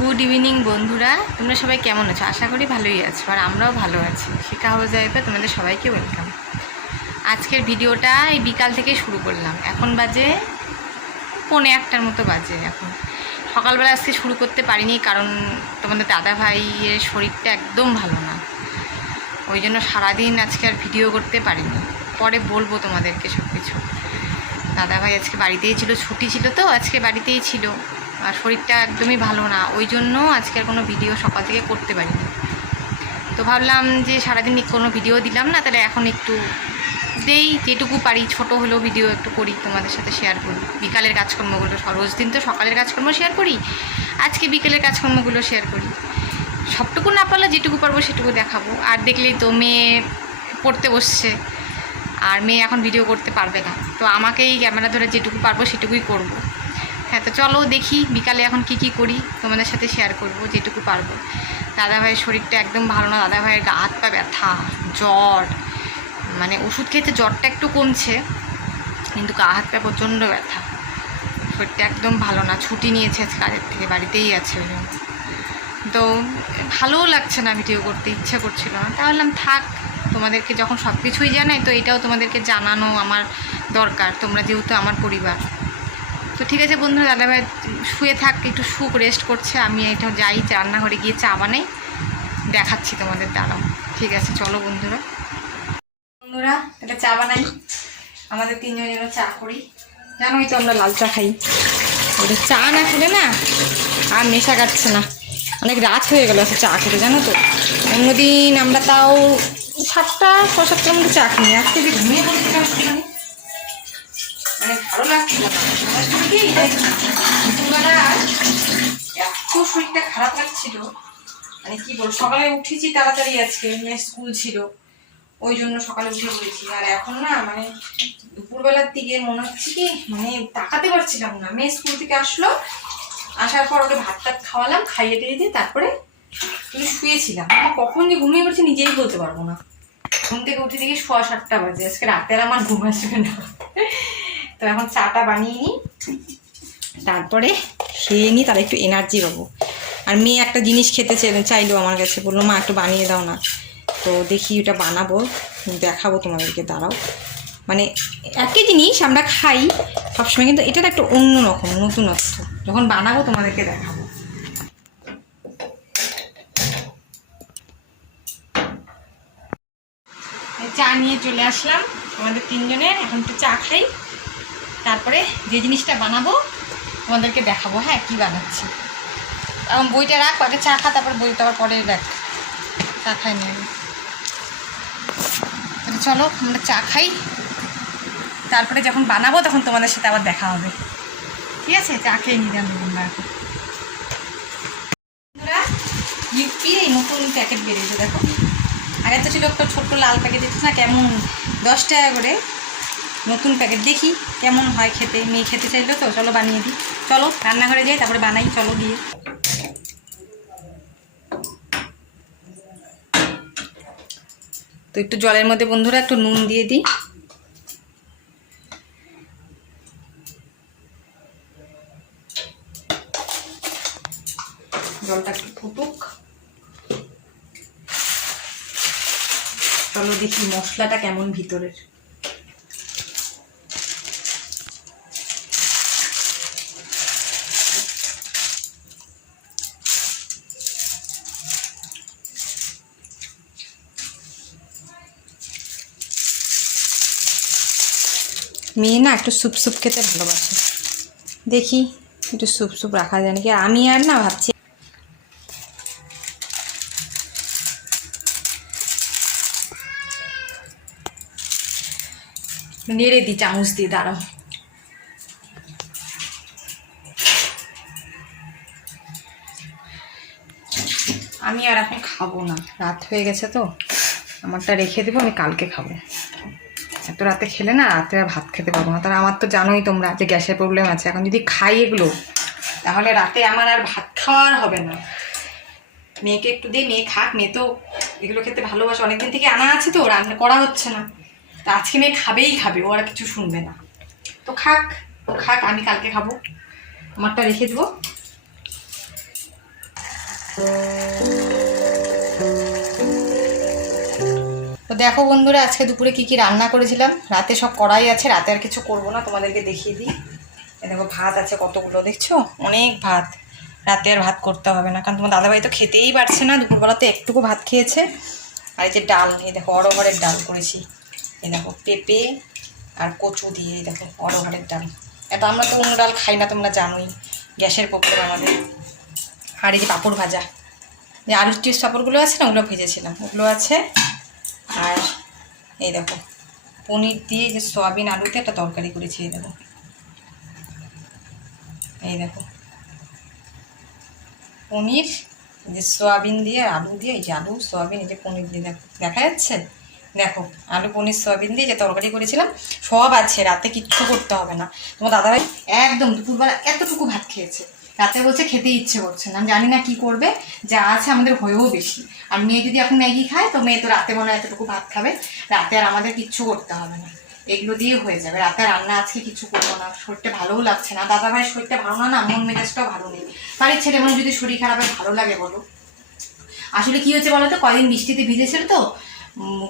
Good evening বন্ধুরা, তোমরা সবাই কেমন আছো? আশা করি ভালোই আছো, আর আমরাও ভালো আছি। শিখা হাউস লাইফে তোমাদের সবাইকে ওয়েলকাম। আজকের ভিডিওটা এই বিকাল থেকে শুরু করলাম। এখন বাজে 1:45 মতো বাজে। এখন সকালবেলা আজকে শুরু করতে পারিনি, কারণ তোমাদের দাদা ভাইয়ের শরীরটা একদম ভালো না, ওই জন্য সারাদিন আজকে আর ভিডিও করতে পারিনি। পরে বলবো তোমাদেরকে সব কিছু। দাদা ভাই আজকে বাড়িতেই ছিল, ছুটি ছিল তো আজকে বাড়িতেই ছিল, আর শরীরটা একদমই ভালো না, ওই জন্য আজকে আর কোনো ভিডিও সকাল থেকে করতে পারিনি। তো ভাবলাম যে সারাদিন কোনো ভিডিও দিলাম না, তাহলে এখন একটু দেই, যেটুকু পারি ছোট হলেও ভিডিও একটু করি, তোমাদের সাথে শেয়ার করি বিকালের কাজকর্মগুলো। রোজ দিন তো সকালের কাজকর্ম শেয়ার করি, আজকে বিকেলের কাজকর্মগুলো শেয়ার করি। সবটুকু না পারলে যেটুকু পারবো সেটুকু দেখাবো। আর দেখলেই তো মেয়ে পড়তে বসছে, আর মেয়ে এখন ভিডিও করতে পারবে না, তো আমাকেই ক্যামেরা ধরে যেটুকু পারবো সেটুকুই করব। হ্যাঁ, তো চলো দেখি বিকালে এখন কি করি, তোমাদের সাথে শেয়ার করব যেটুকু পারবো। দাদাভাইয়ের শরীরটা একদম ভালো না, দাদাভাইয়ের গা হাত পা ব্যথা, জ্বর, মানে ওষুধ খেতে জ্বরটা একটু কমছে, কিন্তু গা হাত পা প্রচণ্ড ব্যথা, শরীরটা একদম ভালো না। ছুটি নিয়েছে আজকে কাজের থেকে, বাড়িতেই আছে ওই জন্য। তো ভালোও লাগছে না, ভিডিও করতে ইচ্ছা করছিল না, তাহলে থাক, তোমাদেরকে যখন সব কিছুই জানাই তো এটাও তোমাদেরকে জানানো আমার দরকার, তোমরা যেহেতু আমার পরিবার। তো ঠিক আছে বন্ধুরা, দাদাভাই শুয়ে থাক, একটু রেস্ট করছে, আমি এটা যাই রান্নাঘরে গিয়ে চা বানাই, দেখাচ্ছি তোমাদের। দাঁড়াও, ঠিক আছে, চলো বন্ধুরা। তাহলে চা বানাই, আমাদের তিনজনের জন্য চা করি। জানোই তো আমরা লাল চা খাই, ওটা চা না খেলে না আর নেশা কাটছে না। অনেক রাত হয়ে গেল চা খেতে, জানো তো। অন্যদিন আমরা তাও 7:30-7:30 মধ্যে চা কিনি, আজকে যে ঘুমিয়ে পড়েছিলাম মানে ভালো লাগছিল না। এত শরীরটা খারাপ লাগছিল, মানে কি বল, সকালে উঠেছি তাড়াতাড়ি, আজকে মেয়ের স্কুল ছিল ওই জন্য সকালে উঠে পড়েছি। আর এখন না মানে দুপুরবেলার দিকে মনে হচ্ছে কি, মানে তাকাতে পারছিলাম না। মেয়ে স্কুল থেকে আসলো, আসার পর ওকে ভাত টাত খাওয়ালাম, খাইয়ে টেয়ে দিয়ে তারপরে তুমি শুয়েছিলাম। কখন যে ঘুমিয়ে পড়ছি নিজেই বলতে পারবো না। ঘুম থেকে উঠে দেখি 7:15 বাজে, আজকে রাতে আর আমার ঘুম আসবে না। তো এখন চাটা বানিয়ে নিই, তারপরে খেয়ে নিই, তার একটু এনার্জি পাবো। আর মেয়ে একটা জিনিস খেতে চাইলো আমার কাছে, বললো মা একটু বানিয়ে দাও না। তো দেখি ওটা বানাবো, দেখাবো তোমাদেরকে, দাঁড়াও। মানে একই জিনিস আমরা খাই সবসময়, কিন্তু এটা একটা অন্য রকম নতুনত্ব, যখন বানাবো তোমাদেরকে দেখাবো। চা নিয়ে চলে আসলাম আমাদের তিনজনের, এখন একটু চা খাই, তারপরে যে জিনিসটা বানাবো তোমাদেরকে দেখাবো। হ্যাঁ, কি বানাচ্ছি। এখন বইটা রাখ, আগে চা খা, তারপর বইটা আবার পরে দেখ। চা খাই নিয়ে চলো আমরা চা খাই, তারপরে যখন বানাবো তখন তোমাদের সাথে আবার দেখা হবে, ঠিক আছে? চা খেয়ে নিলাম বন্ধুরা। ইউপির এই নতুন প্যাকেট বেরিয়েছে, দেখো। আগে তো ছিল একটা ছোট্ট লাল প্যাকেট, দেখছিস না কেমন, 10 টাকা করে নতুন প্যাকেট। দেখি কেমন হয় খেতে, মেয়ে খেতে চাইলো তো, চলো বানিয়ে দিই। চলো রান্নাঘরে যাই, তারপরে বানাই, চলো গিয়ে। তো একটু জলের মধ্যে বন্ধুরা একটু নুন দিয়ে দিই, জলটা একটু ফুটুক। চলো দেখি মশলাটা কেমন ভিতরের। মেয়ে না একটু স্যুপ খেতে ভালোবাসে, দেখি একটু স্যুপ রাখা যায় নাকি। আমি আর না ভাবছি নেড়ে দিই চামচ দিয়ে, দাঁড়াও। আমি আর এখন খাবো না, রাত হয়ে গেছে তো, আমারটা রেখে দেবো, আমি কালকে খাবো। এত রাতে খেলে না রাতে আর ভাত খেতে পারবো না, তার আমার তো জানোই তোমরা যে গ্যাসের প্রবলেম আছে। এখন যদি খাই এগুলো, তাহলে রাতে আমার আর ভাত খাওয়ার হবে না। মেয়েকে একটু দিই, মেয়ে খাক, মেয়ে তো এগুলো খেতে ভালোবাসে, অনেকদিন থেকে আনা আছে তো, রান্না করা হচ্ছে না। তো আজকে মেয়ে খাবে, ও আর কিছু শুনবে না। তো খাক, আমি কালকে খাবো, আমারটা রেখে দেবো। দেখো বন্ধুরা, আজকে দুপুরে কি কি রান্না করেছিলাম। রাতে সব কড়াই আছে, রাতে আর কিছু করবো না, তোমাদেরকে দেখিয়ে দিই। দেখো ভাত আছে কতগুলো, দেখছো অনেক ভাত। রাতে আর ভাত করতে হবে না, কারণ তোমার দাদাভাই তো খেতেই পারছে না, দুপুরবেলাতে একটুকু ভাত খেয়েছে। আর এই যে ডাল, এই দেখো অরহরের ডাল করেছি। এই দেখো পেঁপে আর কচু দিয়ে, এই দেখো অরহরের ডাল। এটা আমরা তো অন্য ডাল খাই না, তোমরা জানোই, গ্যাসের প্রবলেম আমাদের। আর এই যে পাঁপড় ভাজা, যে আলুর চিপস পাঁপড়গুলো আছে না, ওগুলো ভেজেছিলাম, ওগুলো আছে। আর এই দেখো পনির দিয়ে যে সয়াবিন আলুতে একটা তরকারি করেছি। এই দেখো, এই দেখো পনির, যে সয়াবিন দিয়ে আলু দিয়ে, এই যে আলু সয়াবিন, এই যে পনির দিয়ে, দেখো দেখা যাচ্ছে, দেখো আলু পনির সয়াবিন দিয়ে যে তরকারি করেছিলাম, সব আছে। রাতে কিচ্ছু করতে হবে না। তোমার দাদাভাই একদম দুপুরবেলা এতটুকু ভাত খেয়েছে, রাতে বলছে খেতে ইচ্ছে করছে না। আমি জানি না কি করবে, যা আছে আমাদের হয়েও বেশি। আর মেয়ে যদি এখন ম্যাগি খায়, তো মেয়ে তো রাতে মনে হয় এতটুকু ভাত খাবে। রাতে আর আমাদের কিচ্ছু করতে হবে না, এগুলো দিয়ে হয়ে যাবে। রাতে রান্না আজকে কিছু করবো না, শরীরটা ভালোও লাগছে না। দাদাভাইয়ের শরীরটা ভালো না, না মন মেজাজটাও ভালো নেই। বাড়ির ছেলে মানুষ যদি শরীর খারাপ হয় ভালো লাগে বলো? আসলে কি হচ্ছে বলো তো, কদিন বৃষ্টিতে ভিজেছিল তো,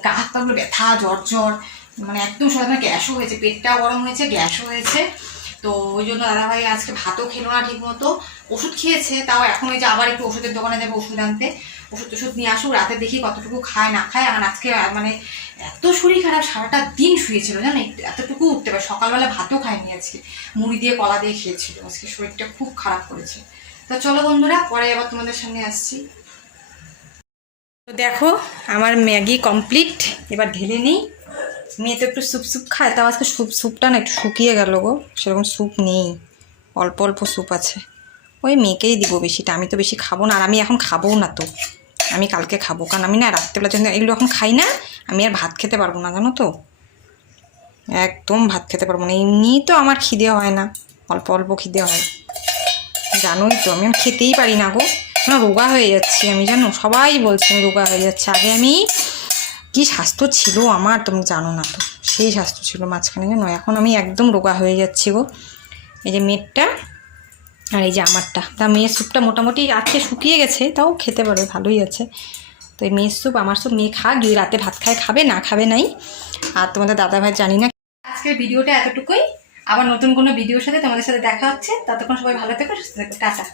গা হাত পাগুলো ব্যথা, জ্বর জ্বর, মানে একদম সবাই গ্যাসও হয়েছে, পেটটাও গরম হয়েছে, গ্যাসও হয়েছে। তো ওই জন্য দাদাভাই আজকে ভাতও খেলো না ঠিক মতো। ওষুধ খেয়েছে, তাও এখন ওই যে আবার একটু ওষুধের দোকানে যাবে ওষুধ আনতে, ওষুধ নিয়ে আসুক, রাতে দেখি কতটুকু খায় না খায়। আর আজকে মানে এত শরীর খারাপ, সারাটা দিন শুয়েছিল জানো, এতটুকু উঠতে পারে। সকালবেলা ভাতও খায়নি আজকে, মুড়ি দিয়ে কলা দিয়ে খেয়েছিল। আজকে শরীরটা খুব খারাপ করেছে। তো চলো বন্ধুরা, পরে আবার তোমাদের সামনে আসছি। তো দেখো আমার ম্যাগি কমপ্লিট, এবার ঢেলে নিই। মেয়ে তো একটু স্যুপ খায়, তাও আজকে স্যুপটা না একটু শুকিয়ে গেল গো, সেরকম স্যুপ নেই, অল্প অল্প স্যুপ আছে। ওই মেয়েকেই দিব বেশিটা, আমি তো বেশি খাবো না। আর আমি এখন খাবো না, তো আমি কালকে খাবো, কারণ আমি না রাত্রেবেলা জন্য এগুলো এখন খাই না। আমি আর ভাত খেতে পারবো না জানো তো, একদম ভাত খেতে পারবো না। এমনি তো আমার খিদে হয় না, অল্প অল্প খিদে হয়, জানোই তো। আমি খেতেই পারি না গো, না রোগা হয়ে যাচ্ছি আমি, জানো সবাই বলছে আমি রোগা হয়ে যাচ্ছে। আগে আমি কি স্বাস্থ্য ছিল আমার, তুমি জানো না তো, সেই স্বাস্থ্য ছিল মাঝখানে জানো, এখন আমি একদম রোগা হয়ে যাচ্ছি গো। এই যে মেয়েরটা আর এই যে আমারটা, তা মেয়ের স্যুপটা মোটামুটি আছে, শুকিয়ে গেছে, তাও খেতে পারবে, ভালোই আছে। তো এই মেয়ের স্যুপ আমার স্যুপ মেয়ে খাক, যদি রাতে ভাত খায় খাবে, না খাবে নাই। আর তোমাদের দাদাভাই জানি না। আজকের ভিডিওটা এতটুকুই, আবার নতুন কোনো ভিডিওর সাথে তোমাদের সাথে দেখা হচ্ছে। ততক্ষণ সবাই ভালো থেকো, সুস্থ থেকো, টাটা।